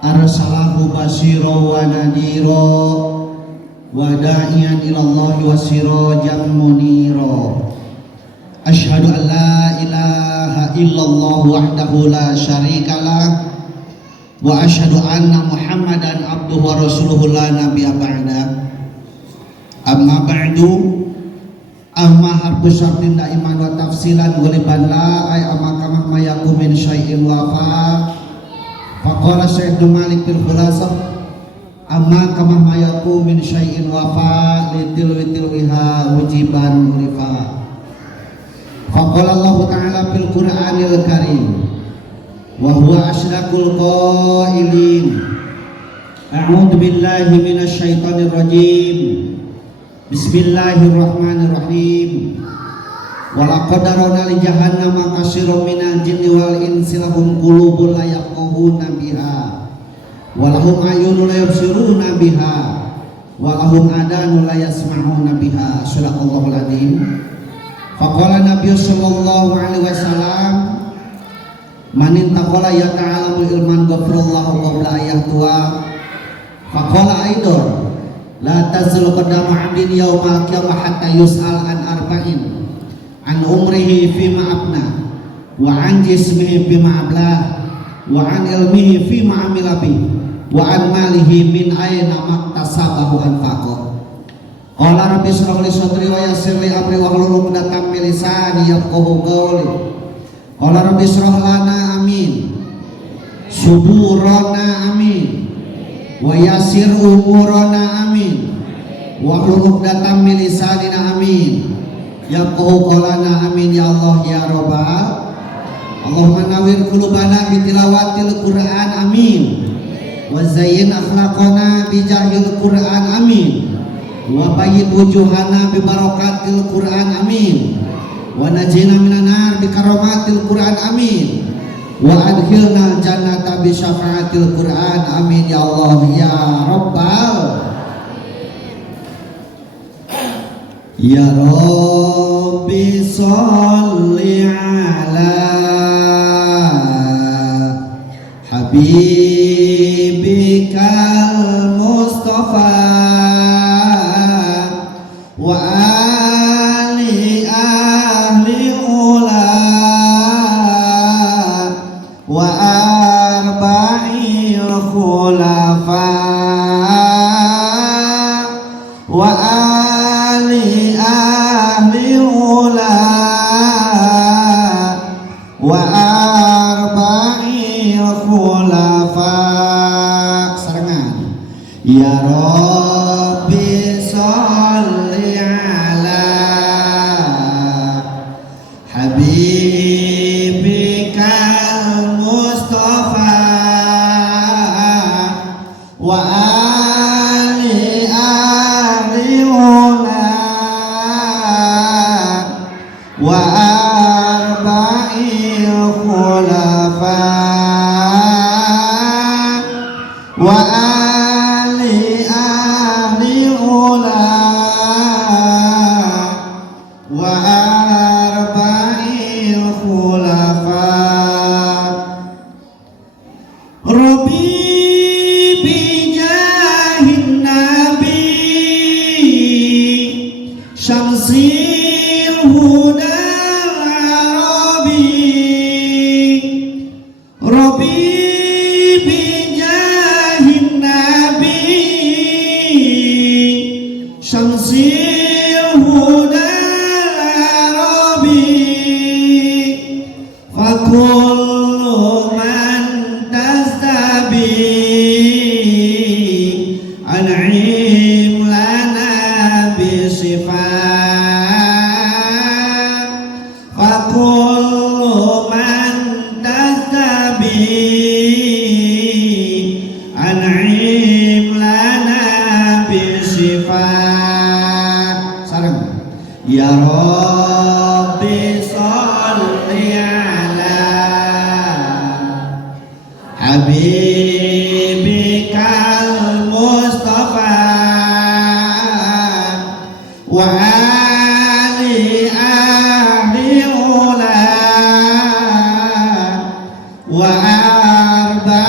arsalahu basyira wa nadhira wa da'iyan ilallahi wa sirajan munira. Asyhadu an la ilaha illallah wahdahu la syarikalah wa asyhadu anna Muhammadan abduhu wa rasuluhu la nabiyya ba'da. Amma ba'du, amma harfu syartin iman wa tafsilan guliban la ay amma kama mayakum min syai'in wafa. Faqala Syekh Malik fil khulasah amma kama mayakum min syai'in wafa litilwiha wujiban urifa. Faqala Allah ta'ala fil Qur'anil Karim wa huwa asyraqul qailin a'udzu billahi minasy syaithanir rajim. Bismillahirrahmanirrahim. Walaqad darana li jahannama katsiran minal jinni wal insi lahum qulubun la yafqahuna biha wa lahum a'yunun la yubsiruna biha wa lahum adanun la yasma'una biha. Shadaqallahul adzim. Faqala Nabi sallallahu alaihi wasallam man intaqala ya ta'ala ilman ghafirallahu qabla ayatuha. Faqala aidan la tazlu qadama 'abdin yaumal qiyamah hatta yus'al an arba'in an umrihi fima abna wa an jismihi fima ablah wa an ilmihi fima amila bi wa an malihi min aina maktasabahu anfaqah. Qala rabbi shrah li sadri wa yassir li amri wa hlul 'uqdatam min lisani yafqahu qawli. Qala rabbi shrah lana amin sudurana amin wa yassir umurana amin wa hlul 'uqdatam min lisanina amin yafqahu qawlana amin ya Allah ya Rabbal. Allahumma nawwir qulubana bi tilawatil Qur'an amin wa zayyin akhlaqana bi jahil Qur'an amin wa bayyid wujuhana bi barakatil Qur'an amin wa najina minan nar bi karamatil Qur'an amin wa adkhilna jannata bi syafaatil Qur'an amin ya Allah ya Rabbal. Ya Rabbi sholli ala habibikal Mustafa wa ali ahli ula wa arba'il khulafa wa ali ahli ula wa arba'il khulafa. Sarangan ya Rabbi sholli ala habibikal Mustafa wa ali ahli ula wa arba'il khulafa wa ali ahli ula wa arba'il khulafa. Rabbi bijahin nabi syamsil hudal arabi. Rabbi bijahin nabi syamsil hudal arabi. Fakullu man tastabi an'im lana bisifat. Fakullu man tastabi an'im lana bisifat. Sarang ya Rabbi sholli ala habibikal Mustafa wa ali ahli ula wa arba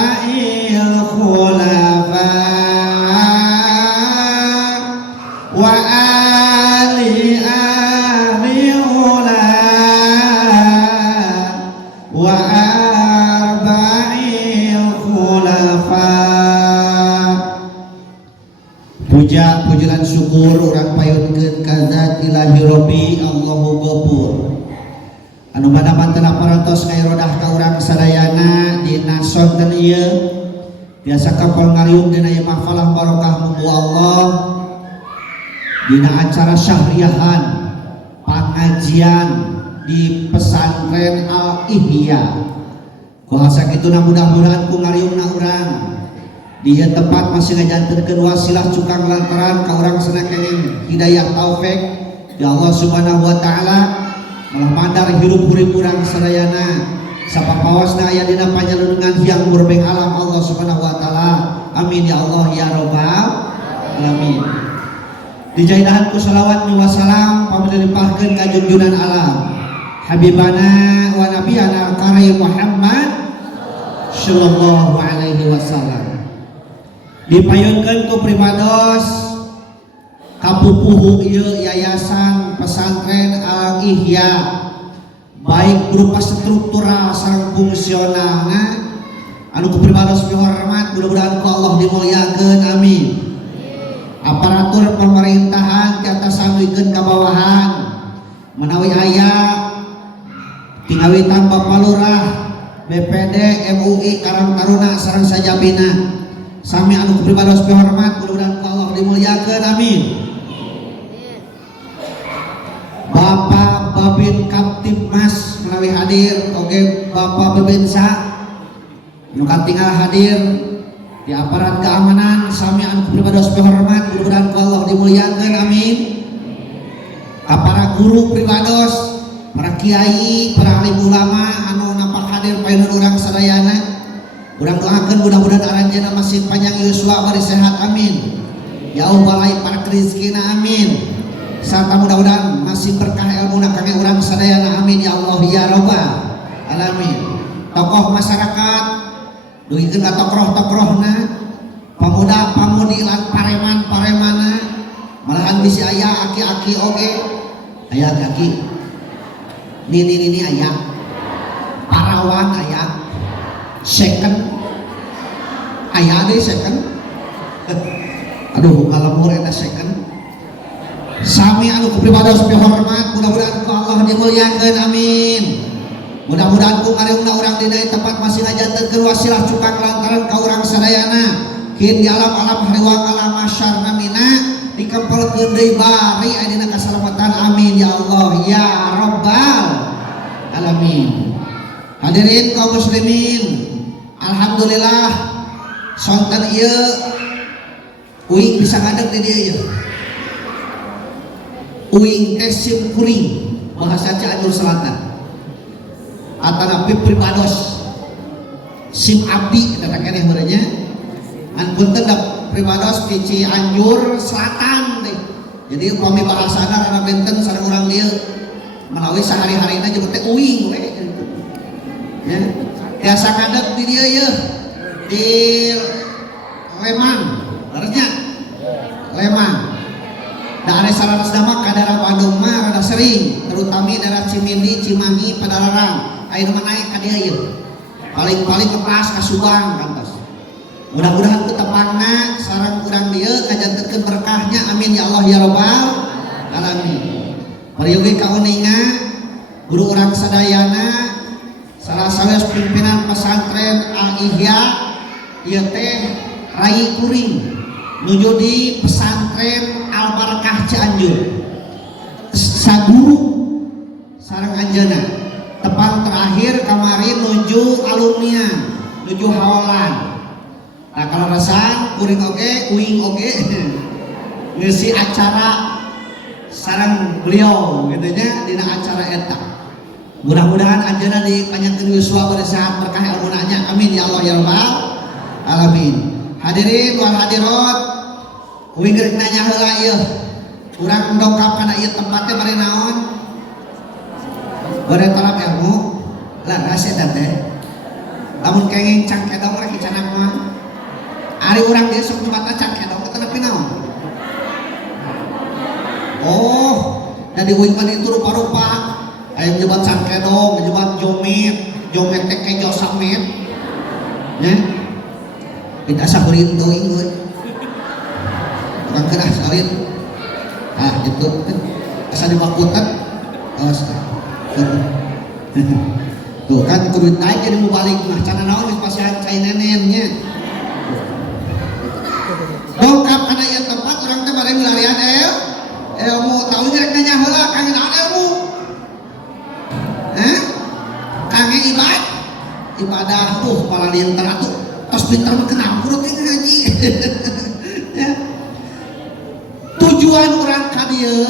puja pujilan syukur urang payunkeun ka Zat Ilahi Robbi Allahu Ghafur anu bada-bada parantos ngairodah ka urang sadayana dina sonten ieu biasa kapal ngariung dina ieu mahfalah barokah mugu Allah dina acara syahriahan pengajian di pesantren Al-Ihya kuasa kituna mudah-mudahan ku ngariungna urang di tempat masih ngajantenkeun wasilah cukang lantaran ka urang sana kenging hidayah taufik ya Allah Subhanahu wa taala malah mandar hirup urip urang sadayana sapapawasna aya dina panyalungan hiang murbeng alam Allah Subhanahu wa taala amin ya Allah ya rabbal alamin. Dijaidahan ku salawat wa salam pamilimpahkeun ka junjunan alam habibana wa nabiyana karim Muhammad sallallahu alaihi wasallam. Dipayunkeun ku primados kapupuhu ieu yayasan pesantren Al-Ihya baik berupa struktural sareng fungsionalna anu ku primados hormat mudah-mudahan ku Allah dimuliakeun amin. Aparatur pemerintahan tiasa samikeun ka bawahan menawi aya tingawitan Bapak Lurah BPD MUI Karang Taruna sareng sajabina sami anu pribados hormat mudah-mudahan Allah dimuliakeun amin. Bapak Babin Kaptibmas menawi hadir oge Bapak Babinsa nu katinggal hadir di aparat keamanan sami anu pribados hormat mudah-mudahan Allah dimuliakeun amin. Para guru pribados para kiai para alim ulama anu nampak hadir payun urang sadayana urang doakeun mudah-mudahan aranjeunna masih panjang yuswa bari sehat amin ya Allah lain para rezekina amin serta mudah-mudahan masih berkah ilmuna kangge urang sadayana amin ya Allah ya rabbal alamin. Tokoh masyarakat dugikeun ka tokoh-tokohna pemuda pamudi lan pareman-paremana malahan bisi aya aki-aki oge aya aki nini aya parawan aya second aya deh second aduh kalemur eta second sami anu kupribados hormat mudah-mudahan ku Allah dimuliakeun amin. Mudah-mudahan ku ngariungna urang dina tempat masih ngajantenkeun wasilah cukang lantaran ka urang sadayana kin di alam-alam hariwang alam masyar namina dikempelkeun deui bari aya dina kasalamatan amin ya Allah ya rabbal alamin. Hadirin kaum muslimin, alhamdulillah sonten ieu uing bisa ngadeg di dieu ieu. Uing teh sim kuring bahasa Cianjur Selatan. Atanapi pribados sim abdi eta keneh meureunnya. An punten da pribados di Cianjur Selatan deh. Jadi upami bahasana rada benten sareng urang dieu menawi sehari-harina jeung teh uing we. Ya, biasa ngadeg di dia ya di Lemang, harusnya Lemang. Dari Salaras Damak ke daerah Bandung mah rada sering, terutama daerah Cimindi, Cimahi, Padalarang. Air naik ke dia ya, paling lepas ke Subang kantos. Mudah-mudahan ketepangna sareng urang dia ngajantenkeun berkahnya, amin ya Allah ya rabbal alamin. Parioge kauninga guru urang sadayana salah sanes pimpinan pesantren Al-Ihya ieu teh Rai Kuring nuju di pesantren Al-Barakah Cianjur saguru sareng anjeunna tepang terakhir kemarin nuju alumni nuju hawalan. Nah kalau rasan kuring oge uing oge ngisi acara sareng beliau gitu nya dina acara eta. Mudah-mudahan anjeunna dipanjangkeun yuswa bari sehat berkah ilmunanya amin ya Allah ya rabbal alamin. Hadirin wal hadirat uing geus nanya heula ieu urang ndongkap kana ieu tempat teh bari naon bari talab ilmu lah rasa teh lamun kenging cangkedong rek canak mah ari urang dieu sok nyebutna cangkedong teh nepi naon oh jadi uing mah itu rupa-rupa aya nyebat cangkedong nyebat jomet teh kejo samet nya kita sakurin doing we dah salin. Gitu. Asa diwakutan. Tuh kan kudu naik jadi mau balik mah cara naon geus pasihan cai nenennya. Dongkap kana ieu tempat urang teh bareng larian ilmu tahu rek nanya heula kang naon ilmu. Kang ibadah tuh para lintar atuh tos pinter mah kenal kudu teh ngaji. Ya. Tujuan urang ka dieu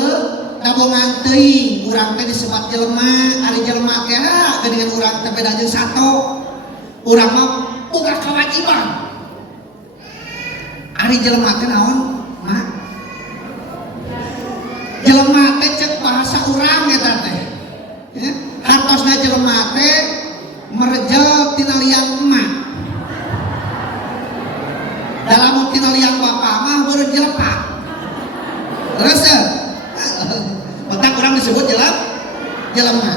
tabungan teuing urang teh disebat jelema ari jelema teh geuningan urang teh beda jeung sato urang mah boga kewajiban ari jelema teh naon mah jelema teh ceuk bahasa urang eta teh ya hartosna jelema teh merejel tina liang emak dalam tina liang bapa mah beureun jelema terus otak orang disebut jelema.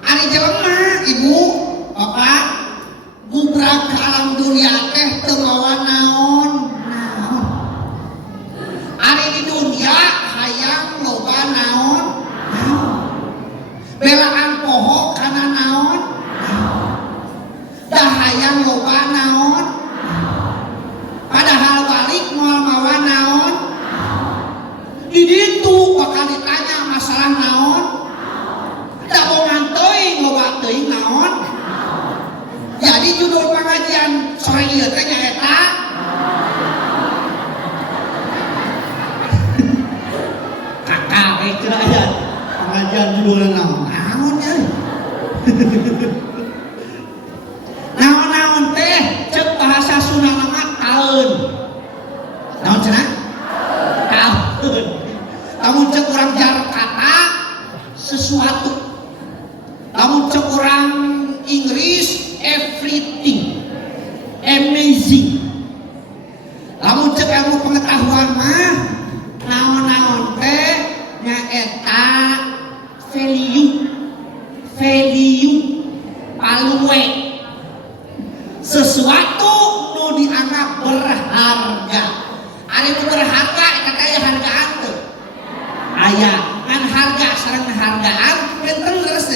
Ari jelema ibu, bapak, gubrak ke alam dunia teh teu mawa naon. Ari di dunia hayang loba naon. Belaan poho kana naon. Dah hayang loba naon. Padahal balik moal mawa naon. Di ditu bakal ditanya masalah naon dabongan teuing loba teuing naon jadi judul pengajian sore ieu teh nyaeta kakak cenah aya pengajian judulna naon ya naon-naon teh ceuk bahasa Sunda mah taeun naon cenah taeun namun cek orang jar kata sesuatu namun cek orang Inggris everything amazing namun cek ilmu pengetahuan mah naon-naon teh nyaeta value palue sesuatu nu dianggap berharga ari nu berharga eta aya hargaan teu aya ngan harga sareng hargaan benten leres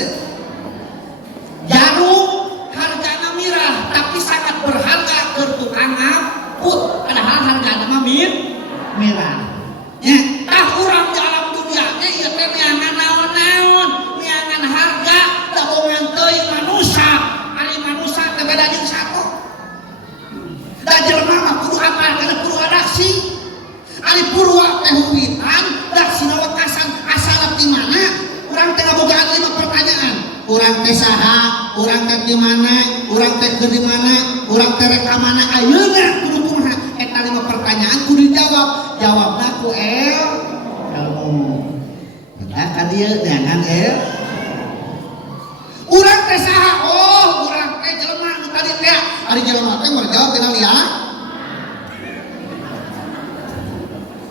jarum hargana mirah tapi sangat berharga keur tukang ngaput padahal hargana mah mirah nya tah urang di alam dunia teh ieu teh neangan naon-naon neangan harga dabongan teuing manusia ari manusia teh beda jeung sato da jelema mah kudu apal kana kudu adaksi ari purwa teh huwitan dah sinawakasan asal di mana urang teh ngabogaan 5 pertanyaan urang teh saha urang teh di mana urang teh keur di mana urang teh rek ka mana ayeuna kudu kumaha eta 5 pertanyaan kudu dijawab jawabna ku ilmu eta ka dieu neangan urang teh saha oh urang teh jelema nu tadi teh ari jelema teh ngajawab tina liang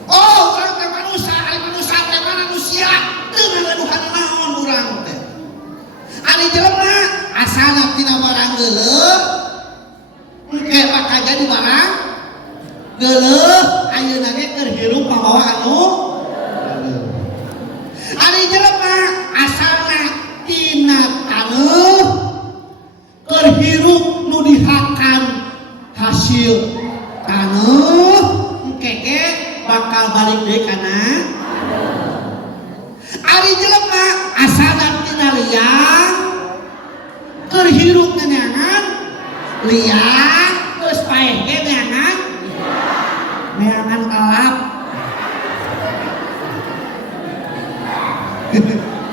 oh urang teh manusia ari manusia teh manusia teu ngaduhan naon urang teh ari jelema asalna tina barang geuleuh engke bakal jadi barang geuleuh ayeuna ge keur hirup mabawa anu ari jelema asalna tina taneuh keur hirup nu dihakan hasil taneuh engke ge bakal balik deui kana ari jelema asalna tina liang keur hirup neangan liang geus paeh ge neangan elap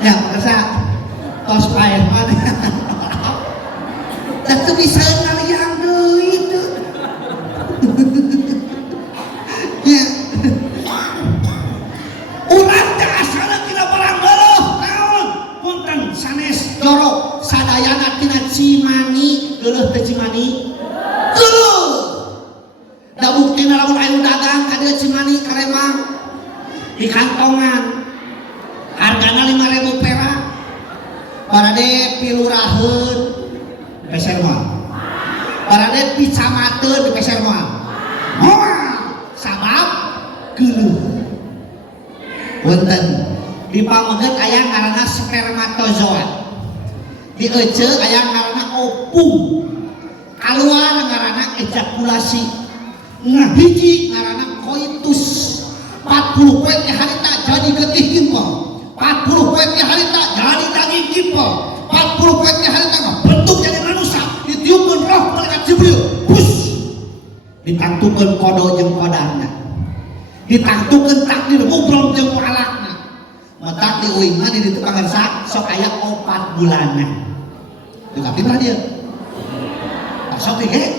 ya rasa tos paeh mah da teu bisa ngaliang deui teu ya urang teh asalna tina barang geuleuh naon punten sanes jorok sadayana tina cimani geuleuh teh cimani geuleuh da buktina lamun aya dagang ka dieu cimani ka Lembang di kantongan hargana 5.000 perak barade piluraheun peser moal barade picamateun di peser moal moal sabab geuleuh Punten dipameget aya ngaranna spermatozoa, di ece aya ngaranna opum, keluar ngaranna ejakulasi, ngahiji ngaranna koitus. 40 poe teh harita jadi getih gimpol, 40 poe teh harita jadi daging gimpol, 40 poe teh harita bentuk jadi manusia, ditiupkeun roh malaikat Jibril, bus ditangtukeun kodo jeung kodarna, ditangtukeun takdir mubrong jeung mualakna, matak diuing mah di ditu pangarsa sok aya 4 bulanan. Teu kapitra dia. Sok ge.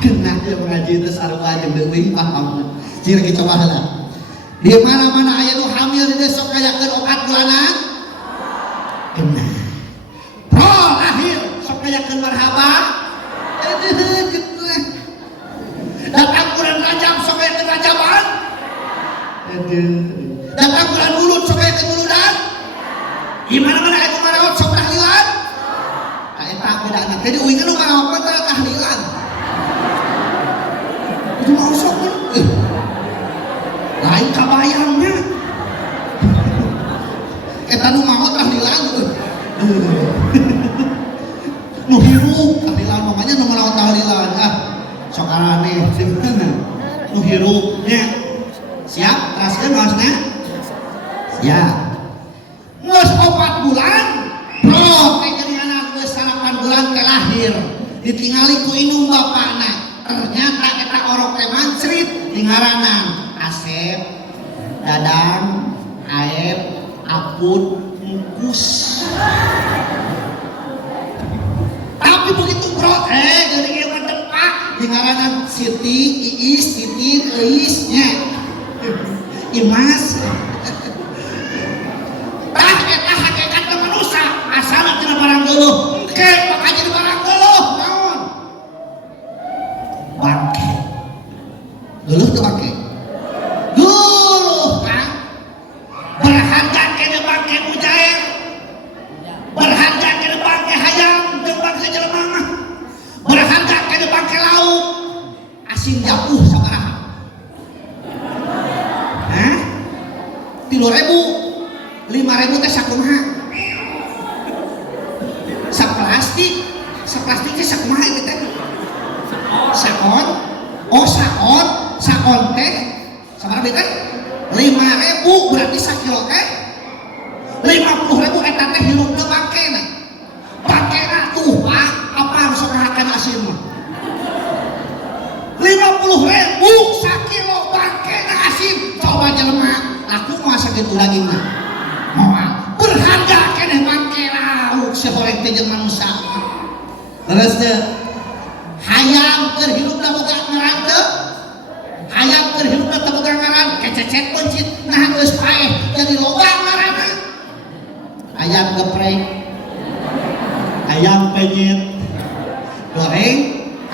Genah dia mengaji teh sarua jeung leuwih paham. Ciri kita coba heula. Di mana-mana aya nu hamil di sok kayakeun 4 bulanan. Genah. Pro lahir sok kayakeun marhaba. Genah. Datang bulan Rajab sok kayakeun Rajaban. Datang bulan Mulud sok kayakeun Muludan. Di mana-mana aya nu marawat sok tahlilan. Eta bedana teh diuingkeun nu marawat teh tahlilan. Itu mau sok lain kabayangnya eta nu mau tahlilan nu hirup tahlilan mamanya nu ngelawan tahlilan sok arane nu hirupnya siap teraskeun maosna siap geus 4 bulan bro teh geuningan geus 8 bulan teh lahir ditingali ku indung bapana ternyata eta orok teh mancrit di ngaranan Asep, Dadang, Aep, Apun, Mungkus. Tapi begitu bro, jadi yang mendepak di ngaranan Siti, Iis, Titin, Eisnya, Imas. Tah eta hakikat manusia, asal tina barang geuluh, engke bakal jadi barang geuluh, naon? Bangke. Geuluh teu bangke. Dulu kan berharga kena bangke mujair, berharga kena bangke hayam jeung bangke jelema mah, berharga kena bangke lauk asin japuh sabaraha? 3.000 5.000 teh sakumaha? Saplastik teh sakumaha ieu teh? Sakon? Oh sakon teh sabaraha teh? 5.000 berarti sakilo teh 50.000 eta teh hirupna bangkena. Bangkena tuh Pak, apa sok rahakeun asin mah. 50.000 sakilo bangkena asin. Coba jelema, aku mau sakitu dagingna. Moal berharga keneh bangke lauk sehoreng teh jeung manusia. Terus teh hayam keur hirupna boga ngaran teu? Hayam keur hirupna teu boga ngaran, kececet pencit nah geus paeh jadi loba ngaranna. Ayam geprek, ayam penyet, goreng,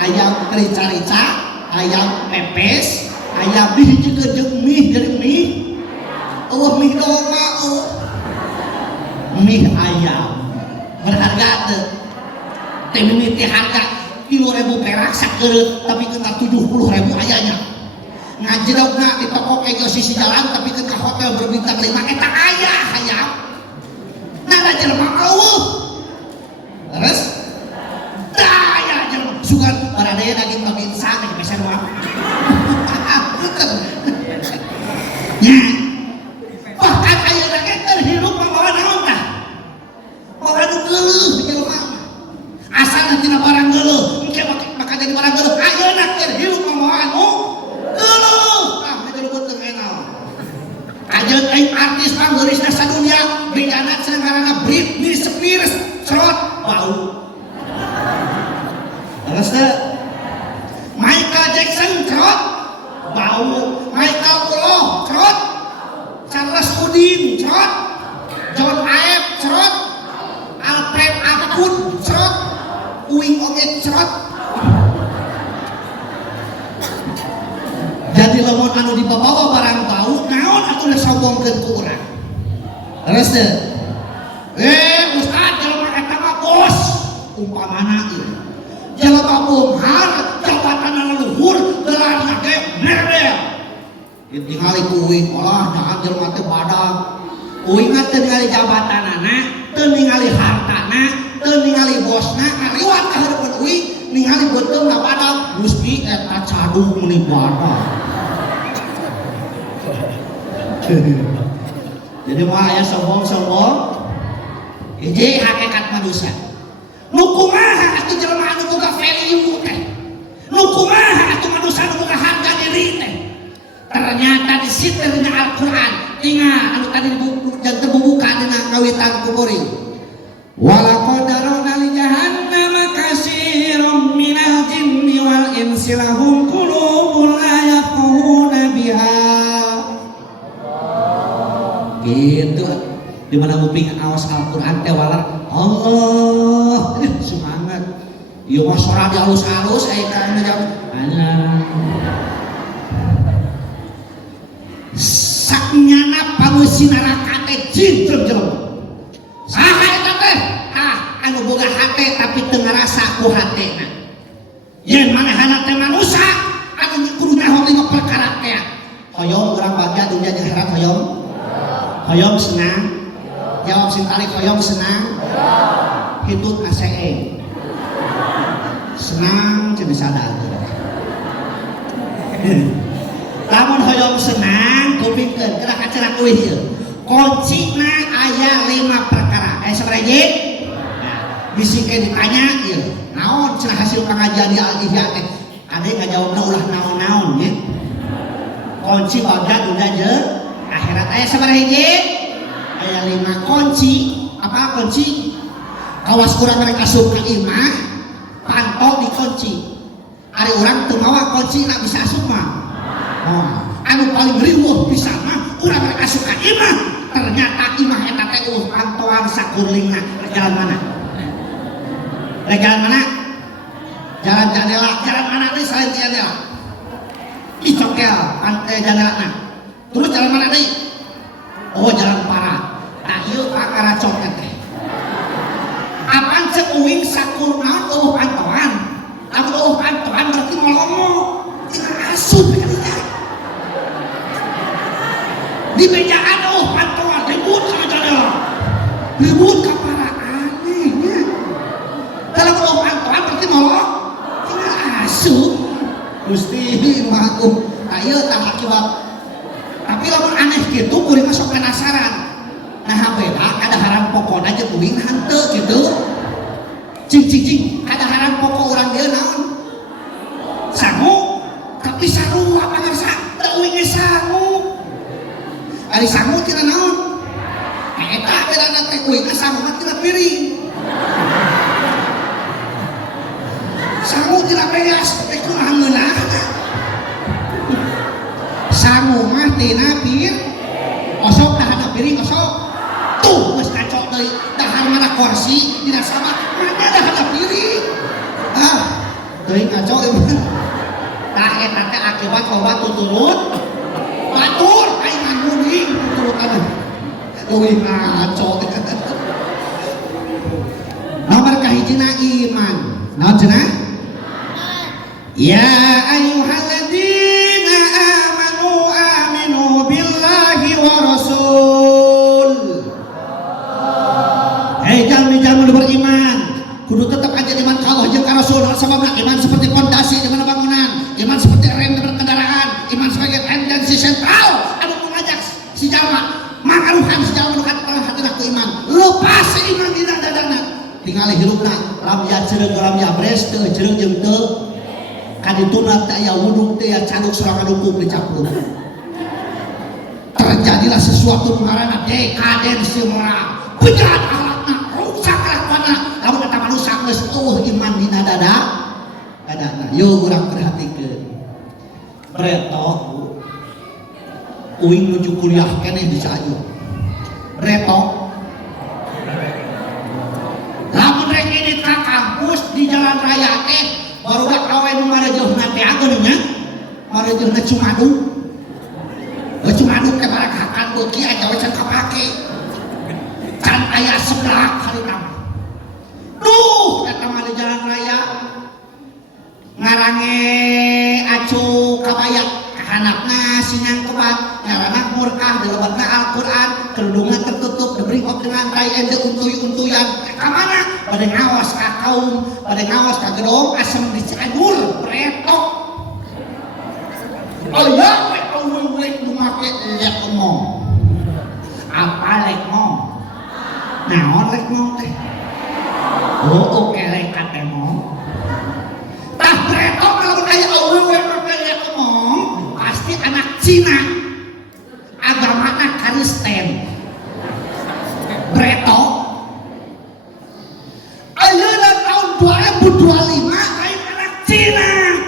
ayam rica-rica, ayam pepes, ayam dihijikeun jeung mie jadi mie. Mie doma mie ayam berharga teu? Teh mimiti harga 3.000 perak sakeureut tapi kena 70.000 ayanya. Ngajrogna di toko kege sisi jalan tapi ke hotel berbintang 5 eta aya hayam. Nah jelema eueuh. Terus daya jelema sugan baradaya daging bagian sana geser wae. Nya bahkan ayeuna ge terhirup membawa naon tah? Bawa nu geuleuh jelema. Asalna tina barang geuleuh, engke bakal jadi barang geuleuh. Ayeuna terhirup membawa anu geuleuh. Ajeun aing artis panggeurisna sadunya, brigana cenah ngaranna Britney Spears, cerot bau. Terus teh Michael Jackson cerot bau, Michael Bublé cerot, Charles Udin cerot, John Aep cerot, Alfred Akun cerot, Uing oge cerot. Jadi lamun anu dibawa barang bau naon atuh sombongkeun ku urang. Terus teh Ustaz jelema eta mah bos umpamana ieu. Jelema bumhar jabatanna luhur gelarna ge merdeh. Tinggali kuing olah jangan jelema teh badag. Uing mah teu ningali jabatanana, teu ningali hartana, teu ningali bosna, ngaliwat ka hareupeun uing ningali beuteungna badag, Gusti eta cadung meuni badag. Jadi mah aya sombong-sombong hiji hakikat manusia. Nu kumaha atuh jelema anu boga value teh? Nu kumaha atuh manusia anu boga harga diri teh? Ternyata di sitirnya Al-Quran ingat anu tadi yang terbuka dina kawitan kuburing walaqad darana li jahannam katsiran minal jinni wal insi lahum qulubun la yafqahuna biha gitu di mana kuping awas Al-Quran teh walar Allah semangat ieu mah sora halus-halus aya ka ngajawab saknyana pangeusi neraka teh jin jelema. Saha eta teh? Anu boga hate tapi teu ngarasa ku hatena. Yen manehna teh manusia anu kudu nyaho lima perkara teh. Hoyong urang bagja dunya jeung akhirat hoyong. Hoyong senang. Jawab sing tarik hoyong senang. Hitut ACE. Senang cenah sadar. Lamun hoyong senang kupingkeun gerak acara kuih ieu kuncina aya 5 perkara aya sabaraha hiji bisi ke ditanya ieu naon cenah hasil pengajian di Al-Ihya teh ade ngajawabna ulah naon-naon nya kunci bagja dunya jeung akhirat aya sabaraha hiji aya 5 kunci apa kunci kawas urang rek asup ka imah pantau dikunci ari urang teu mawa kunci na bisa asup mah. Anu paling riweuh pisan mah urang rek asup ka imah ternyata imah eta teh pantauan sakurlingna jalan mana? Jalan mana? Jalan jendela, jalan mana deui selain jendela? Icokel pantai jandelana. Terus jalan mana deui? Oh jalan para. Tah ieu akara coket teh. Apaan cek uing sakur naon eueuh pantauan? Lamun eueuh pantauan berarti molomo. Tinggal asup kadinya. Di bejaan pantauan ribut sama jadel ribut ka para anehnya kalau pantauan berarti mau tinggal asup Gusti makum ayo tak akibat tapi lamun aneh gitu kuring masuk penasaran nah beda ada haram pokok aja kuring hanteu gitu cing ada haram pokok orang dia naon sangu tapi saru apa ngerasa teu uing sangu ari sangu tina naon? Eta bedana teh kuing sangu mah tina piring. Sangu tina beas teh kumaha ngeunahna. Sangu mah tina piring. Osok dahana piring osok. Tuh geus kacok deui dahar mana kursi dina sama mana dahana piring. Teuing kacok ieu. Tah eta teh akibat loba tuturut. Batur aing nguning tuturutan. Leuwih ngaco. Nomor kahijina iman. Naon cenah? Ya ayyuhalladzina amanu billahi wa rasul. Hei jalmi-jalmi beriman, kudu tetap aja iman ka Allah jeung ka Rasul. Sababna iman seperti pondasi di mana bangunan, iman seperti rem berkendaraan, iman sebagai tendensi sentral anu mengajak si jalma mangaruhan si jalma nu katang hatina ku iman lepas si iman dina dadana tinggal hirupna lam ya cereug lam ya bres teu cereug jeung teu kadituna teh aya wuduk teh aya canduk sorangan hukum dicapluk terjadilah sesuatu ngaranna dekadensi moral bejat akhlakna rusak kelakuanna lamun eta manusia geus iman dina dadana yo urang perhatikeun retok uing menuju kuliah kene bisa aja retok lamun rek ini ka kampus di jalan raya teh barudak awe nu marejeuhna teh ageuna marejeuhna Cumadu Cumadu ke barakakan beuki aja we can kapake can aya seblak harita duh eta mah di jalan raya ngarange acu kabayak hanapna sinyang dilebetna Al-Quran, kerudungan tertutup, diberi dengan rai ende untuy-untuyan. Kamana? Pada ngawas ka kaum, pada ngawas ka gedong, asam di Cianjur, pretok. Oh ya, we make lek ngomong. Apa lek ngomong? Naon lek ngomong teh? Oh, oke lek kate ngomong. Tah pretok kalau aya we make lek ngomong, pasti anak Cina. Agamana Kristen. Pretok. Ayeuna tahun 2025 lain anak Cina.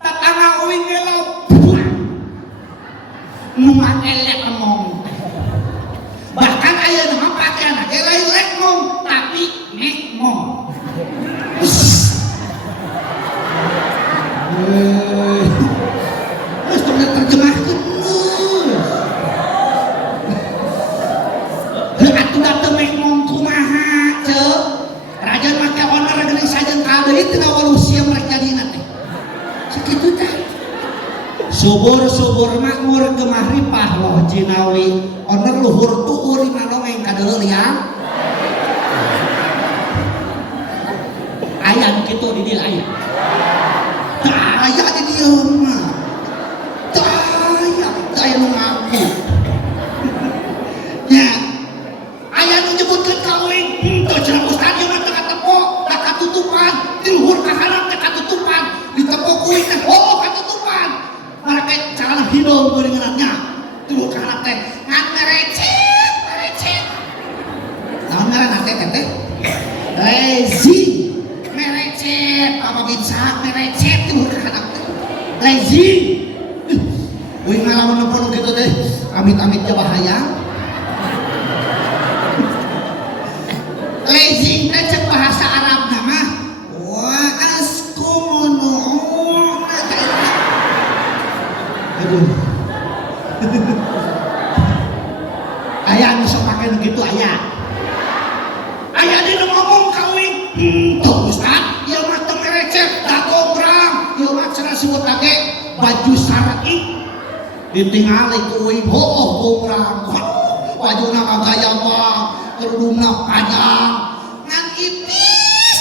Tatangga uing gelo nu elek ngomong. Bahkan ayeuna mah pakaian ge lain lek ngomong tapi mek ngomong. Terus terjemahkeun. Atuh da mek ngomong kumaha ceuk. Rajan make owner geuning sajeun kadeui tina walusia mereka dina teh. Sakitu tah. Subur-subur makmur gemahripah loh Cinawi. Owner luhur tuur manongeng kadeul liang. Aya kitu di dieu aya. Tah aya di dieu mah. Tah aya nu ngaku. Nya aya nu nyebutkeun kawin, henteu cenah ustad ieu mah teu katepok, da katutupan, di luhur kahanan teh katutupan, ditepok kuing teh oh katutupan. Marake calana hidung geuningannya. Di luhur kahanan teh ngan merecet. Naon ngaranna teh? Lazy. Merecet, apa bisa merecet di luhur kahanan teh. Lazy. Uing ngalamun nepon kitu teh, amit-amit teh bahaya. Lazy teh cek bahasa Arab nama wa askumunu. Aduh. Aya anu sok make nu kitu aya. Aya dina ngomong kawin. Tuh Ustaz, ieu mah teu merecet, da gombrang. Ieu mah cenah siwut age baju syar'i. Ditingali ku uing heuh gombrang. Bajuna mah gaya mah kerudungna panjang ngan ipis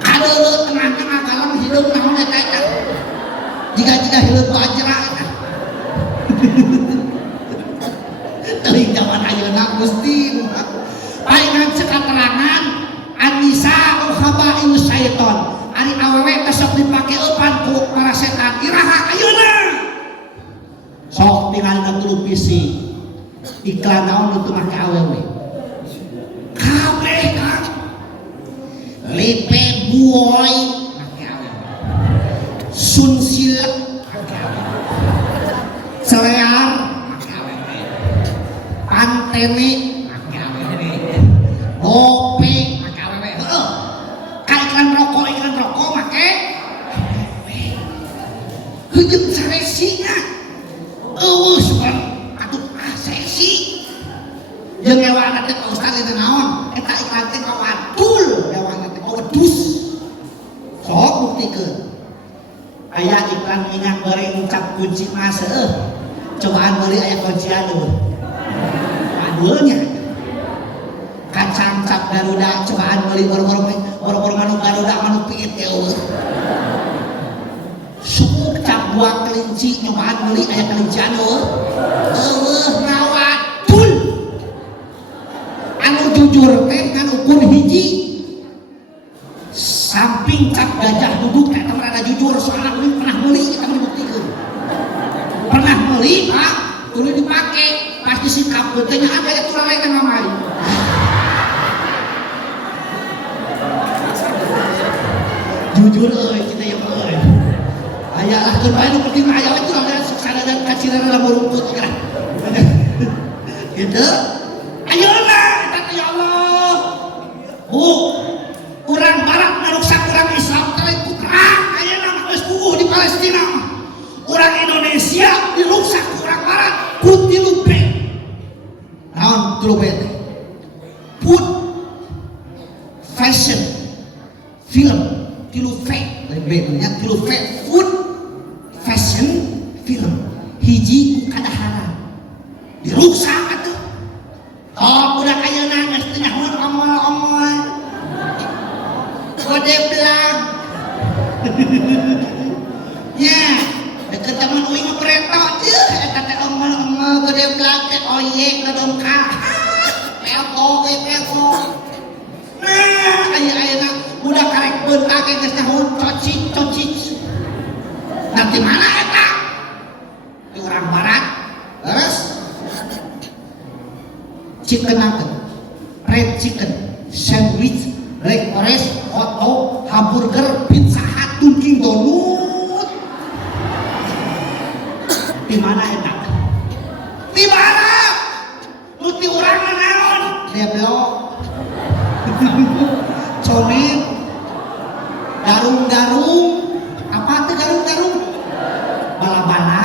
kadeuleu tengah-tengah kalem hideung naon eta jika hideung bajra eta teuing zaman ayeuna Gusti paingan sekaterangan Anisa khabain syaiton ari awewe teh sok dipake eupan ku para setan iraha ayeuna sok tingalina tuluy bisi iklan naon itu make awewe kabeh kan lipe buoy make awewe sunsilek make awewe selear make awewe pantene make awewe kopi make awewe heuh ka iklan rokok make awewe heujeung saresinya eueuh sugan sesi jeung ewana teh Pak Ustaz itu naon eta iklan teh kawadul ewana teh wedus sok buktikeun aya iklan minyak goreng cap kunci mas cobaan beli aya kuncian wadulnya kacang cap Garuda cobaan beli boro-boro manuk Garuda manuk piit teh suku cap buah kelinci nyobaan beli aya kelincian ngawadul anu jujur teh kan ukur hiji samping cap gajah duduk teh rada jujur soalnya uling pernah beli kita dibuktikan pernah beli pak tuluy dipake pas disikap teh nya aya turale teh mamai jujur euy kita yang euy aya lah keur bae nu penting aya we turale sadadan kacirana lamun rumput kan gitu ayeuna eta teh ya Allah urang barat naruksak urang Islam teh ku perang ayeuna mah geus puguh di Palestina urang Indonesia diruksak urang barat ku 3P naon 3P teh food fashion film 3P lain B nya 3P food fashion film hiji kadaharan diruksak atuh. Oh udah kayeuna geus teu nyaho omol-omol kode belag nya deket temen uing preto eta teh omol-omol kode belag teh oyek dongkal pelko ge pelko. Nah aya-ayana udah karek beuntak geus nyaho cocik nanti mana eta di orang barat terus chicken nugget, red chicken, sandwich, black forest, hot dog, hamburger, pizza hut, Dunkin Donut. Di mana eta? Di mana? Lu ti urang naon? Deblok. Comit. Garung-garung. Apa tuh garung-garung? Bala-bala.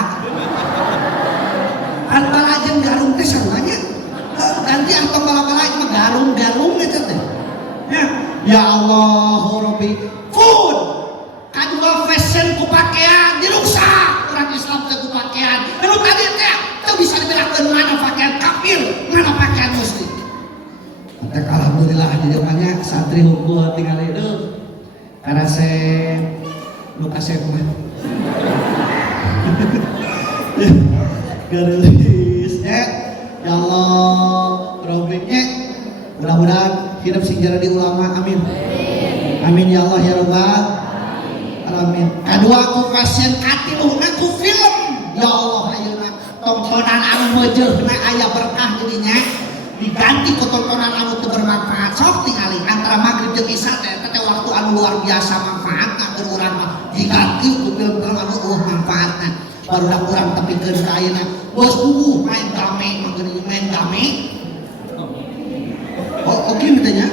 Kan bala jeung garung teh sarua nya. Ganti antong bala-bala mah garung-garung eta teh. Ya Allah Rabbi. Food. Kadua fashion ku pakaian diruksak. Urang Islam teh ku pakaian. Lalu tadi teh teu bisa dibedakeun mana pakaian kafir, mana pakaian muslim. Teh alhamdulillah di depannya santri hukum tinggal itu. Karena saya luka saya mah. Geus ya Allah Robiknya mudah-mudahan hidup sing jadi ulama amin amin ya Allah ya Rabbal alamin. Kedua aku pasien katiluhna ku film ya Allah ayeuna tontonan anu meujeuhna aya berkah jadinya diganti ku tontonan anu teu bermanfaat. Sok tingali antara magrib jeung isya teh waktu anu luar biasa manfaatna keur urang mah diganti ku film-film anu manfaatna. Baru dah kurang tapi ke ayeuna bos main game main game. Oh oke mitanya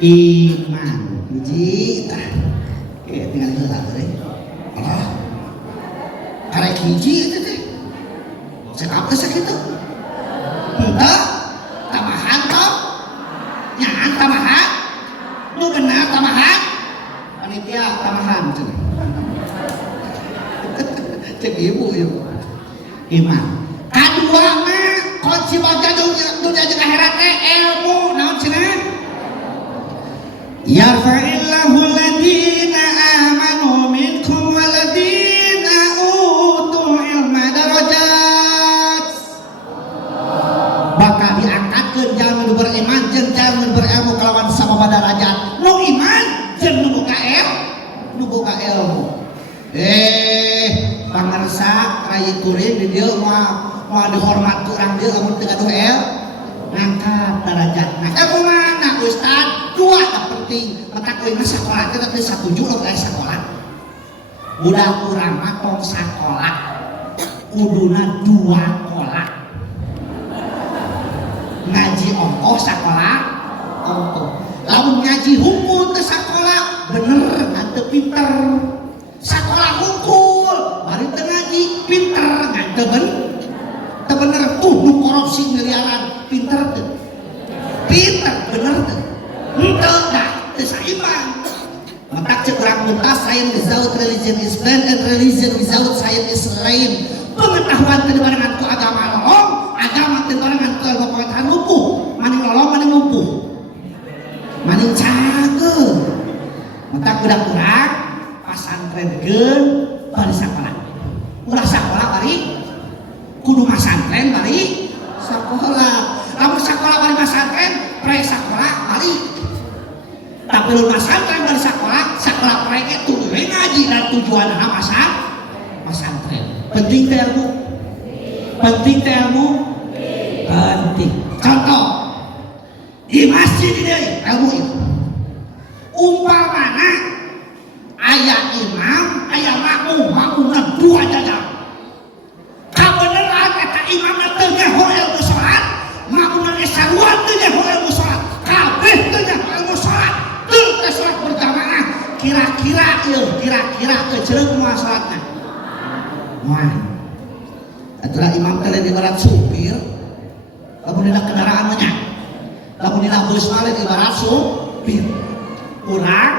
iman hiji kayak tinggal heula teh Allah karek hiji itu teh sakap teh sakitu henteu tamahan toh nyaan tamahan nu benar tamahan panitia tamahan cenah cek ibu iman. Kedua mah kunci baca dunia jeung akhirat teh ilmu naon cenah yarfa'illahu alladziina aamanu minkum walladziina utul ilma darajat. Bakal diangkatkeun jalmi beriman jeung jalmi berilmu kalawan sababa darajat. Nu iman jeung nu boga ilmu. Pamarsa raya kuring di dieu mah dihormat ku urang dieu lamun teu gaduh ngangkat darajatna. Kumaha Ustaz? Dua penting. Mata kuing sakola teh teu satuju lo aya sakola. Budak urang mah tong sakola. Kuduna dua kola. Ngaji ongkoh sakola ongkoh. Lamun ngaji hukum teu sakola bener teu pinter. Sakola hukum bari teu ngaji pinter ngan teu bener tuh nu korupsi miliaran pinter teu bener teu henteu dah teu saiman. Maka cek urang muntas science without religion is blind and religion without science is lame. Pengetahuan teu dibarengan ku agama lolong, agama teu dibarengan ku ilmu pengetahuan lumpuh. Maning lolong maning lumpuh maning cageung. Maka budak-budak pasantrenkeun bari sakola. Ulah sakola bari kudu masantren bari sakola. Lamun sakola bari masantren, pre sakola bari. Tapi lamun masantren bari sakola pre ge kudu ngaji dan tujuanna masantren. Penting teh ilmu. Penting. Contoh di masjid ini ilmu itu. Umpamana aya imam, aya makmumna dua jajar. Kabeneran eta imamna teu nyaho ilmu salat, makmumna ge sarua teu nyaho ilmu salat, kabeh teu nyaho ilmu salat, teu teh salat berjamaah. Kira-kira kecereuk moal salatna. Moal. Atulah imam teh ibarat supir, lamun dina kendaraan mah nya. Lamun dina beus mah ibarat supir. Urang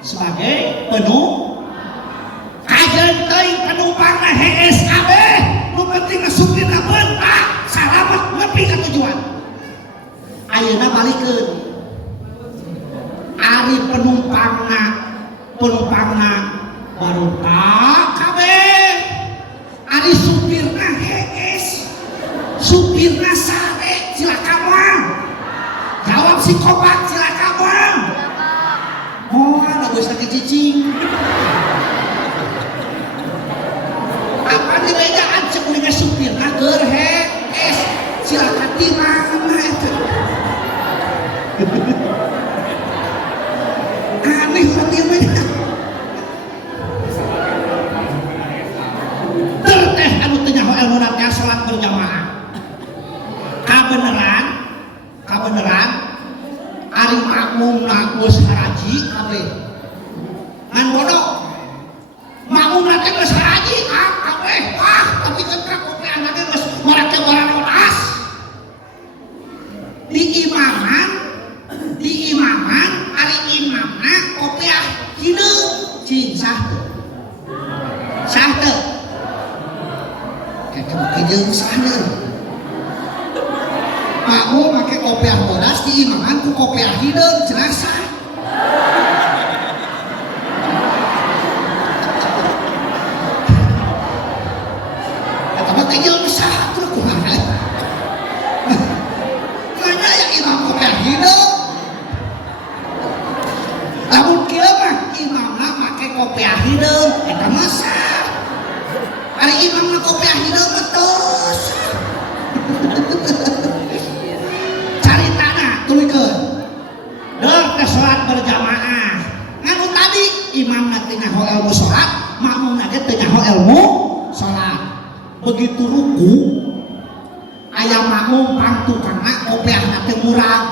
sebagai penumpang. Kajen teuing penumpang si Kopak silakan bang. Mohon ada geus sakit cicing. Apa di bejaan cek ulinga supirna keur es silakan di mana eta. Aneh hati mah. Terteh anu teu nyaho ilmu na salat berjamaah. Kabeneran ari makmumna geus haraji kabeh. Ngan bodoh. Makmumna teh geus haraji kabeh. Tapi kentra kopi anake geus marake barang as. Di imaman ari imamna kopiah hideung cing sah teu. Eta bukti jeung sah teu. Makmum make kopiah bodas di imaman ku kopiah hideung cenah sah. Eta mah teh jeung sah teu kumaha. Nanya ya imam kopiah hideung. Lamun kieu mah imamna make kopiah hideung eta mah sah. Ari imamna kopiah hideung mah teu sah. Dor salat berjamaah nganu tadi imam nanti nyaho ilmu salat makmum nanti teu nyaho ilmu salat begitu ruku aya makmum pangtukangna kopiah nanti murang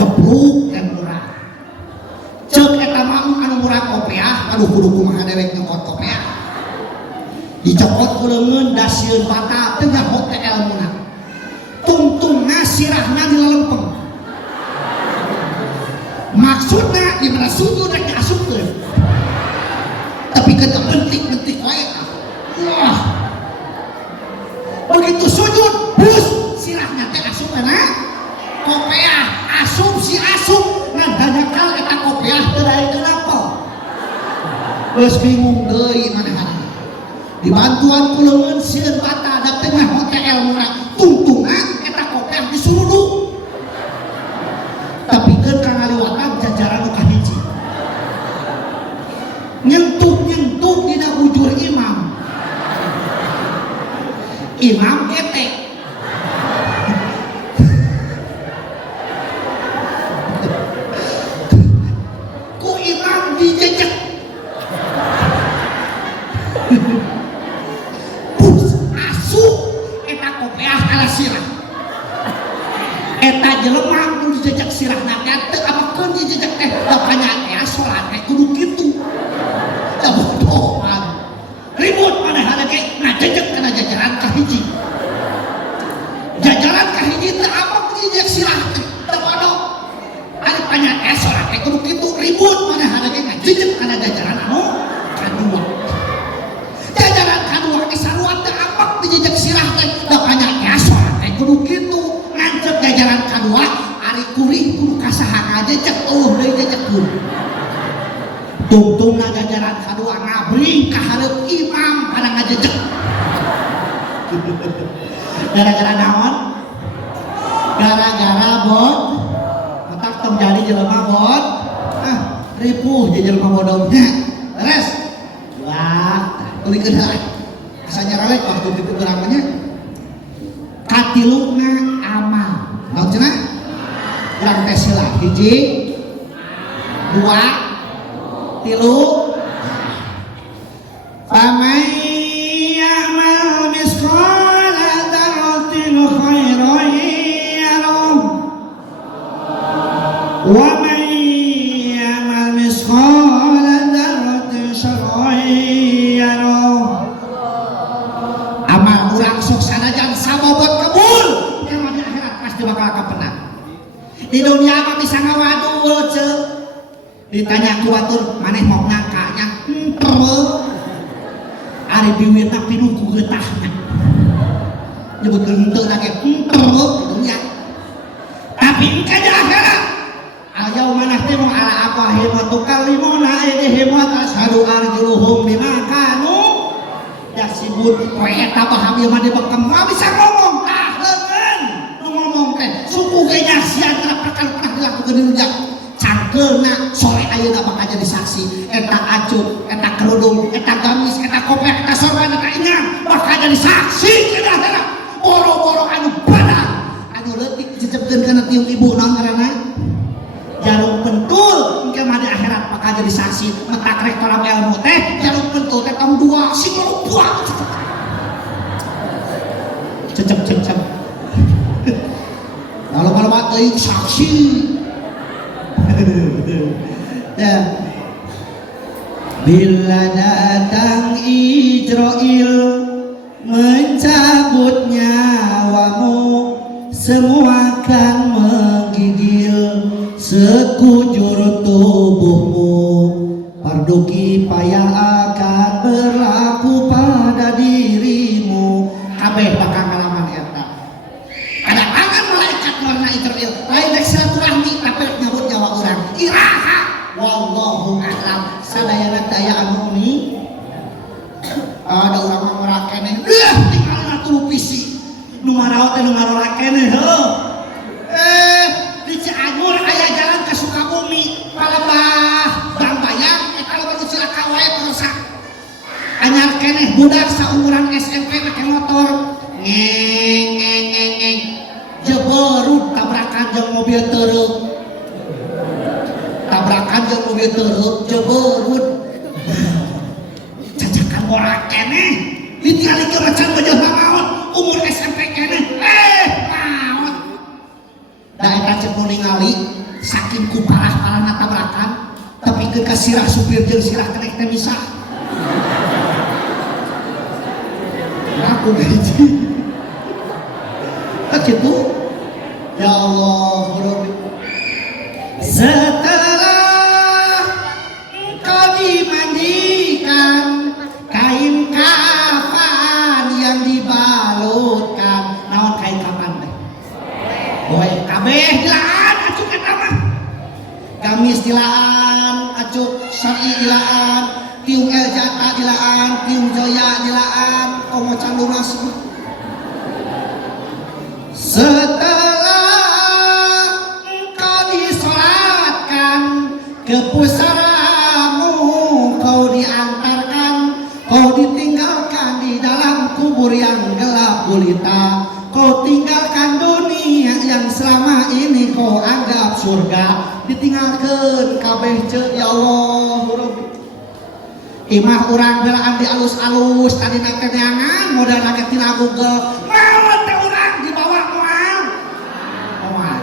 gebluk dan murang ceuk eta makmum anu murang kopiah aduh kudu kumaha dewek nyokot kopiah dicokot ku leungeun da sieun bata teu nyaho teh ilmuna tungtungna sirahna dilelempeng. Maksudnya di mana sujud dan diasupkeun. Tapi kata bentik-bentik wae. Wah. Begitu sujud, bus sirahna teh asupna kopiah, asup si asup ngan danyakal eta kopiah teu daek kenapa. Geus bingung deui manehna. Dibantuan ku leungeun sieun bata da tengah hotel ilmuna tungtungan eta kopiah disuruduk. Tapi kan kangaliwatan jajaran nu kahiji nyentuh dina bujur imam ketek ku imam dijejek asup eta kopiah ala sirah eta jelema nu dijejek sirahna teh apakeun dijejek teh dakanya teh salat teh kudu kitu. Da bodohan. Ribut manehna ge ngajejek kana jajaran kahiji. Jajaran kahiji teh apa dijejek sirah teh da bodoh. Ari panya teh salat teh kudu kitu ribut manehna ge ngajejek kana jajaran anu kadua. Jajaran kadua ge sarua teh apa dijejek sirah teh dakanya teh salat teh kudu kitu. Ngancep jajaran kadua ari kuring kudu kasaha ngajejek eueuh deui jejekeun. Tungtungna jajaran kadua ngabring ka hareup imam pada ngajejek. Gara-gara naon? Gara-gara bot. Otak tong jadi jelema bot. Ripuh jadi jelema bodongnya. Beres. Wah, tulikeun heula. Asa nyarelek waktu tipu gerangannya. Katiluna amal. Naon cenah? Urang teh sila hiji 2 3 Faman ya'mal misqala dzarratin khairan yarah wa man ya'mal misqala dzarratin syarran yarah. Amal urang sok sanajan sabobot kabul yang di akhirat pasti bakal kapenang. Di dunia mah bisa ngawadul ceuk. Ditanya ku batur maneh mau ngangkanya henteu. Ari biwirna pinuh ku getahna. Nyebutkeun henteu lagi henteu di dunia. Tapi engke di akhirat al yauma nahtimu ala afwahihim wa tukallimuna aydihim wa tashhadu arjuluhum bima kanu yaksibun. Poe eta baham ieu mah dibekam bisa ngomong tah leungeun nu ngomong teh suku ge nyaksian ke diruja cangkeulna sore ayeuna bakal jadi saksi eta acup eta kerudung eta gamis eta kopek eta sorban eta inang bakal jadi saksi cenah boro-boro anu badak anu leutik dicecepkeun kana tiung ibu naon ngaranna jarum pentul engke mah di akhirat bakal jadi saksi metak rek tolak ilmu teh jarum pentul teh tong 2 sing loba cecep kalau teuing saksi ya bila datang Ijrail mencabut nyawamu semua akan menggigil sekujur tubuhmu fardu kifayah akan berlaku pada dirimu kabeh bakal ngalaman eta ada tangan malaikat warna Israel lain rek silaturahmi tapi nyabut nyawa urang iraha wallahu a'lam sadayana daya anu ini ada urang mah merakene tinggalna tuluy pisi nu maraot teh nu ngarorakene heuh di Cianjur aya jalan ke Sukabumi Palembang Bang Bayang eta loba nu cilaka wae rusak anyar keneh budak saumuran SMP make motor ngeng jeberut tabrakan jeung mobil teureuk jeberut cacakan borak keneh ditinggalikeun macan beujeuh maot umur SMP keneh maot da eta cek nu ningali saking ku parah-parahna tabrakan tepikeun ka sirah supir jeung sirah keneh teh misah aku gaji gitu ya Allah Rabbi setelah engkau dimandikan kain kafan yang dibalutkan naon kain kafan teh boy kabeh dilaan acuk eta mah gamis dilaan acuk syar'i dilaan tiung eljata dilaan tiung joya dilaan komo candu masuk setelah engkau disolatkan ke pusaramu kau diantarkan kau ditinggalkan di dalam kubur yang gelap gulita kau tinggalkan dunia yang selama ini kau anggap surga ditinggalkan kabeh ce ya Allah Rabbi imah urang belaan di alus-alus tadi naik keneangan modal naik tina Google mau teh urang dibawa moal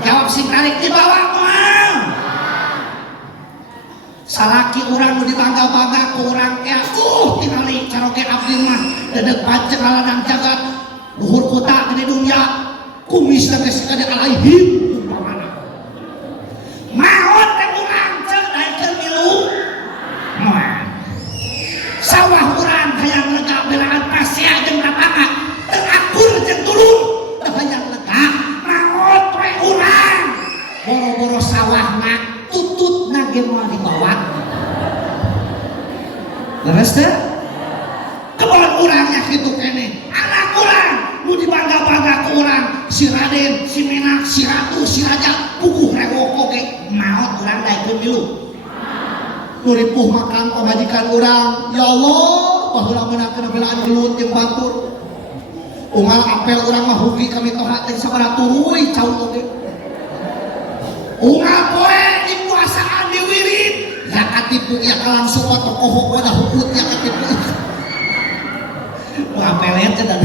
jawab sing tarik dibawa moal salaki urang nu dibangga-bangga ku urang ya tingali caroge abdi mah dedeg pancek aladang jagat luhur kota di dunia kumis teh sekade alaihim umpamana maot teh urang ceuk daekeun milu moal sawah urang hayang lega belaan pasea jeung lapanga teu akur jeung tulung teu hayang lega maot we urang boro-boro sawahna tututna ge moal dibawa leres teh kebon urangnya kitu keneh anak urang nu dibangga-bangga ku urang si Raden si Menak si Ratu si Raja puguh rewok oge maot urang daekeun milu ripuh makan pemajikan orang ya Allah baheula meunang belaan gelut jeung batur unggal apel urang mah rugi kami toha teh sabaraha turuy cau oge unggal poe di puasaan di wirid ya katipu ya langsung tokoh wadah hukut ya katipu apelet teh dan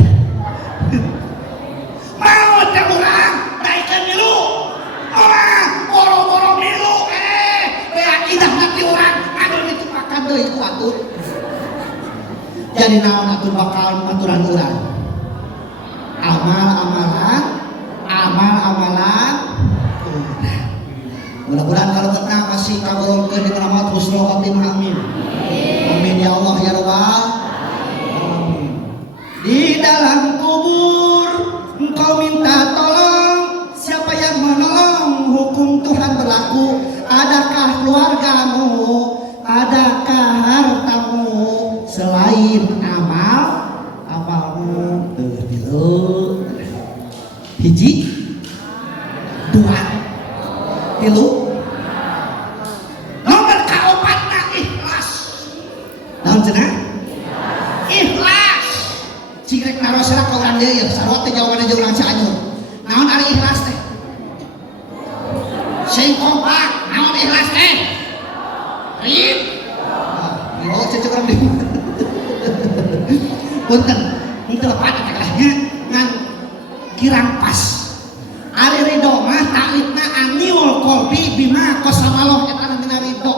mau teh urang daekeun milu orang boro-boro milu bea indah nanti urang deui ku atur jadi naon atur bakal aturan urang amal-amalan mudah-mudahan kalau kita masih kabulkeun dengan rahmat husnul khotimah amin amin ya Allah ya rabbal alamin di dalam kubur engkau minta tolong siapa yang menolong hukum Tuhan berlaku adakah keluargamu adakah hartamu selain amalmu hiji dua tilu narosna ka urang deui sarua teh jawabanna jeung urang Cianjur. Naon ari ikhlas teh? Sing kompak, naon ikhlas teh? Rid. Oh, cecek urang deui. Punten, henteu lepat kalahnya ngan kirang pas. Ari ridho mah ta'itna aniul qalbi bima qasamaloh eta namina ridho.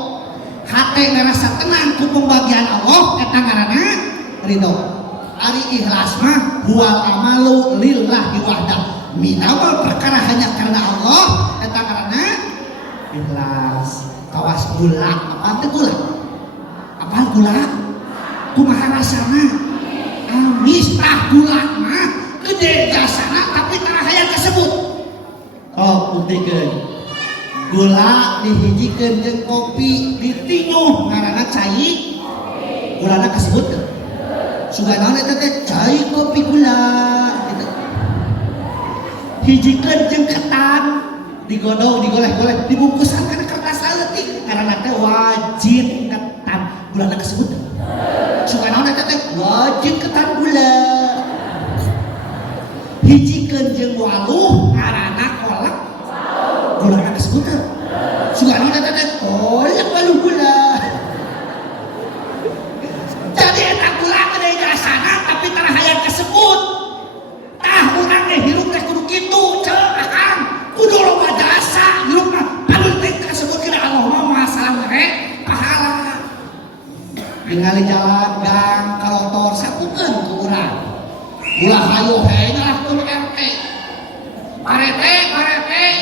Hate ngerasa tenang ku pembagian Allah eta ngaranna ridho. Ari ikhlas mah huwal amalu lillahi wahdah. Minamal perkara hanya karena Allah eta ngaranna ikhlas. Kawas gula, apaan teh gula? Apaan gula? Kumaha rasana? Amis tah gula mah gede jasana tapi tara hayang kasebut. Oh, putihkeun. Gula dihijikeun jeung kopi ditinyuh ngaranna cai. Gulana kasebut teu? Suganaon eta teh cai kopi gula gitu. Hijikeun jeung ketan digodong digoleh-goleh dibungkusan kana kertas leutik ngaranna teh wajib ketan. Gulana kasebut teu? Suganaon eta teh wajib ketan gula. Hijikeun jeung waluh ngaranna kolak. Gulana kasebut teu? Suganaon eta teh kolak waluh gula. Jadi eta gula gede jasana tapi tara hayang kasebut. Tah urang teh hirup teh kudu kitu ceuk akang. Kudu loba jasa hirup mah anu teh kasebut kana Allah mah masalah we pahala. Ningali jalan gang kalotor sapukeun ku urang. Ulah hayo he nyalahkeun RT. Parete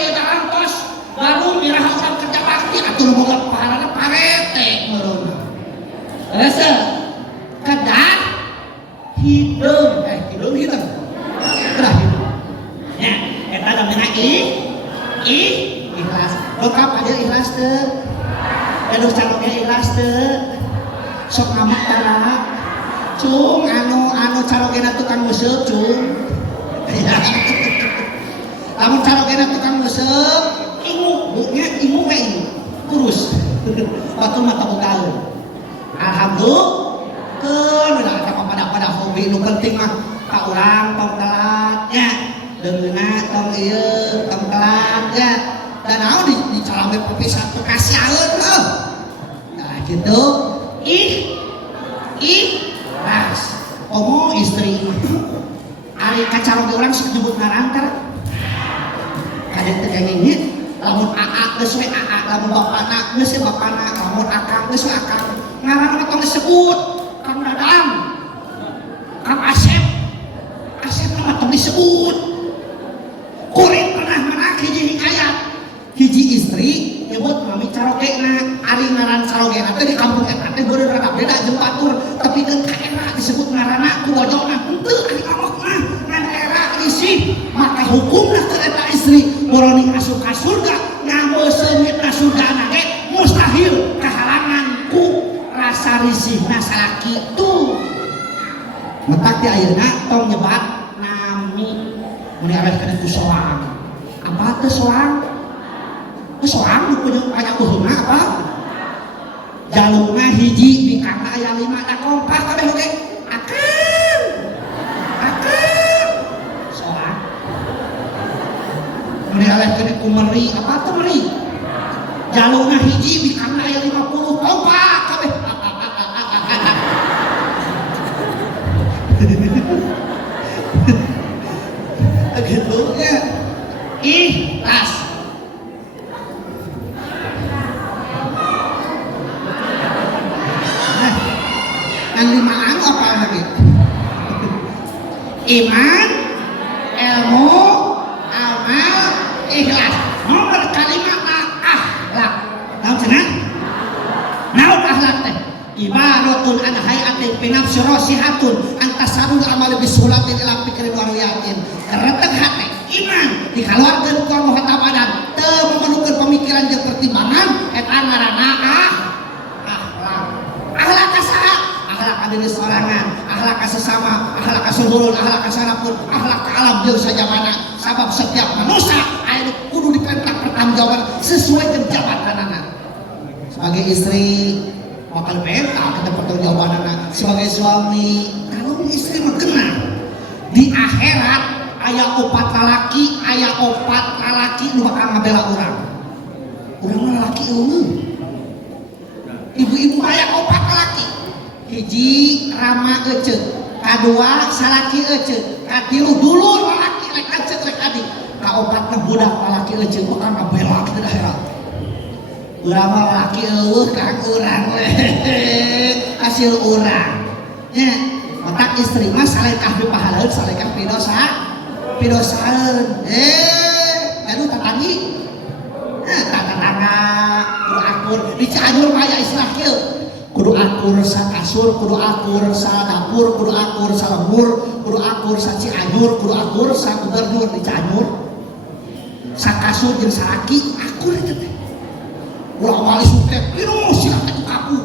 ieu jalan tos baru miraha urang kerja bakti atuh boga pahalana parete meureunna. Rasa kedah hideung hideung kedah hideung. Nya eta namina ikhlas. Lengkap aja ikhlas teu? Anu calonnya ikhlas teu? Sok amat tara cung anu carogena tukang museup cung. Lamun carogena tukang museup ingu nya ingu we ingu kurus. Batu mata bogaeun. Alhamdulillah keun ulah eta pada hobi nu penting mah ka urang tong telat nya. Deungeuna tong ieu tong telat nya. Da naon dicalame pepisah pekasiaeun heuh. Nah kitu ikhlas. Komo istri ari kacaroge urang sok nyebut ngaran teh kade teu ngengit lamun aa geus we aa lamun bapana geus we bapana lamun akang geus we akang ngaran mah tong disebut Kang Dadang Kang Asep mah tong disebut. Kuring pernah meunang hiji hikayat hiji istri nyebut mami carogena ari ngaran carogena teh di kampung eta teh beureun rada beda jeung batur tapi deung ka era disebut ngaranna ku bojona henteu ari amok mah ngan era isi maka hukumna teh eta istri moroni asup ka surga ngameuseungitna surgana ge mustahil kahalangan ku rasa risihna salaki tu. Metak ti ayeuna tong nyebat nami mun arehkeun ku soang. Apa teh soang? Soang nu punya banyak uhungna apa? Jalungna hiji bingkangna aya 5 da kompak kabeh oge. Akang. Soang. Mun alehkeun ku meri, apa teh meri? Jalungna hiji bingkangna aya 50 kompak kabeh. Gitu ya. Ikhlas. Limaan apa lagi? Iman, ilmu, amal, ikhlas. Nomor kalimatna akhlak. Tahu cenah? Naon akhlak teh? Ibaratun an hayatin fi nafsi rasihatun antasarul amal bisulatin ila fikrin wa riyatin. Kereteg hate iman dikaluarkeun ku Allah ta badan teu memerlukeun pemikiran jeung pertimbangan eta ngaranna akhlak. Akhlak kasaha? Akhlak adil sorangan, akhlak ka sesama, akhlak ka suluhur, akhlak ka sarapun, akhlak ka alam jeung sajabana. Sabab setiap manusia aya kudu diperintah pertanggungjawaban sesuai jeung jabatanana. Sebagai istri bakal perintah kita pertanggungjawabanana. Sebagai suami, kalau istri mah kenal akhirat aya opat lalaki nu bakal ngabela urang lalaki eueuh. Ibu-ibu aya opat lalaki, hiji rama eceuk, kadua salaki eceuk, katilu dulur lalaki rek eceuk rek adik, kaopatna budak lalaki eceuk bakal ngabela di akhirat. Urang lalaki eueuh kang urang hasil urang nya otak istri mah salekah dipahaleun salekah pidosaeun anu tatangi tatangga kudu akur di Cianjur mah aya istilah kieu kudu akur sa kasur kudu akur sa dapur kudu akur sa lembur kudu akur sa Cianjur kudu akur sa gubernur di Cianjur sa kasur jeung salaki akur itu teh ulah wali suket pinu silakan itu kapu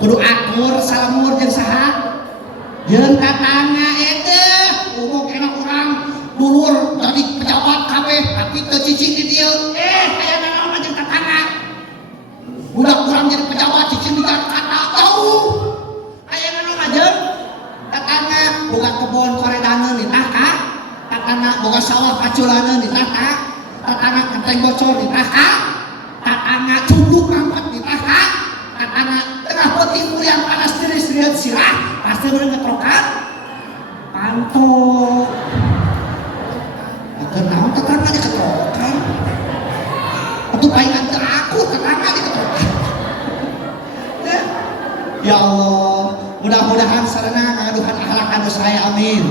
kudu akur salamur jeung saha jeung tatangga teh umum kena urang dulur jadi pejabat kabeh tapi teu cicing di dieu aya nanaon jeung tatangga budak urang jadi pejabat cicing di kata jauh aya nanaon jeung tatangga boga kebon koredaneun ditah ka tatangga boga sawah paculaneun ditah ka tatangga kenteng bocor ditah ka tatangga cunduk angkat ditah ka tatangga tengah peuting mulian panas tiris-tiris sirah pasti bener ngetrokan pantok kenaon tetangga diketrokan atau palingan ke aku tetangga diketrokan ya Allah mudah-mudahan sarana ngaduhan akhlak anu saya amin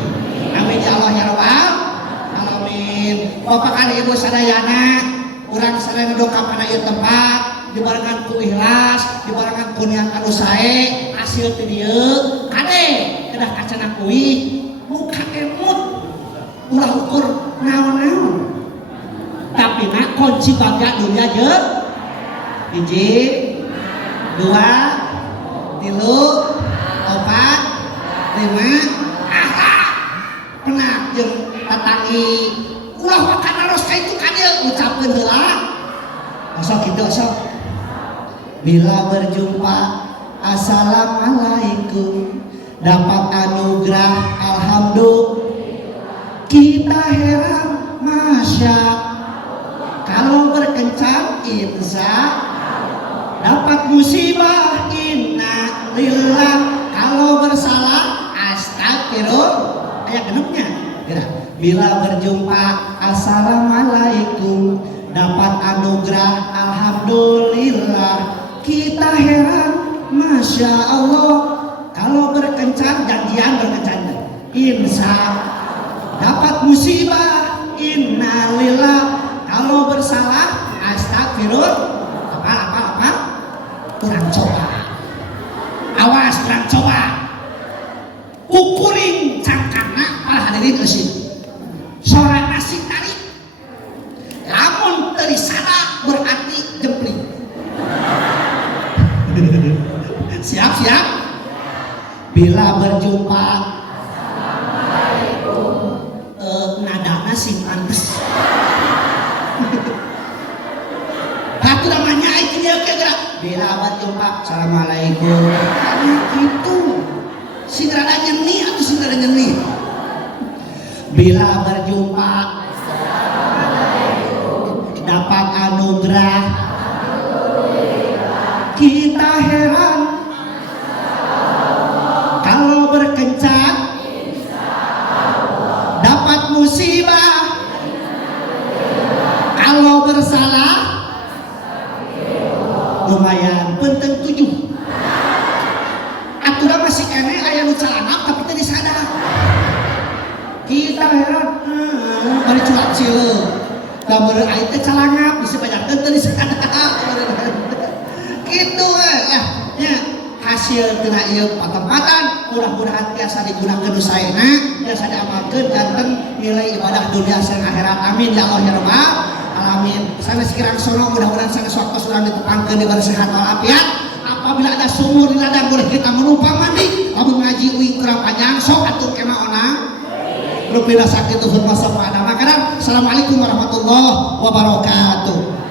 amin ya Allah ya rabbal alamin. Bapak kali ibu sadayana urang sadayana doka pada ieu tempat dibarengan ku ikhlas dibarengan ku niat anu sae hasil ti dieu kade kedah kacana kuih buka emut ulah ukur naon-naon tapi na kunci baga dunia jeung hiji dua tilu opat lima penak jeung tatangi ulah makan aros ka itu ka dieu ucapkeun heula sok kitu sok bila berjumpa assalamualaikum dapat anugerah alhamdulillah kita heran masya kalau berkencan insya dapat musibah inna lillah kalau bersalah astagfirullah ayat genepnya bila berjumpa assalamualaikum dapat anugerah alhamdulillah kita heran masya Allah kalau berkencan janjian berkencan insya dapat musibah innalillah kalau bersalah astagfirullah apa kurang coba awas kurang coba ukuring cangkangna para hadirin eusin sorak nasi tarik lamun teu disana berarti jempling siap bila berjumpa nadana sing pantes aku namanya itu dia gerak bila berjumpa assalamualaikum gitu sing rada nyeni atau sing rada nyeni bila berjumpa dapat anugerah kita heran kalau berkencan dapat musibah kalau bersalah lumayan penting 7 aturan masih kene aya nu calanap tapi teu disadar kita heran bari cuak cileun gambar aya teh calangap bisa banyak teu disadar kitu nya hasil tina ieu patempatan mudah-mudahan tiasa digunakeun saena tiasa diamalkeun janten nilai ibadah dunia sareng akhirat amin ya Allah ya rabbal alamin. Sanes kirang sono mudah-mudahan sanes waktu surang ditepangkeun diberi sehat walafiat apabila ada sumur di ladang boleh kita menumpang mandi lamun ngaji uing kurang panjang sok atuh kena onang rupina sakitu hurma sapa ada makanan. Assalamualaikum warahmatullahi wabarakatuh.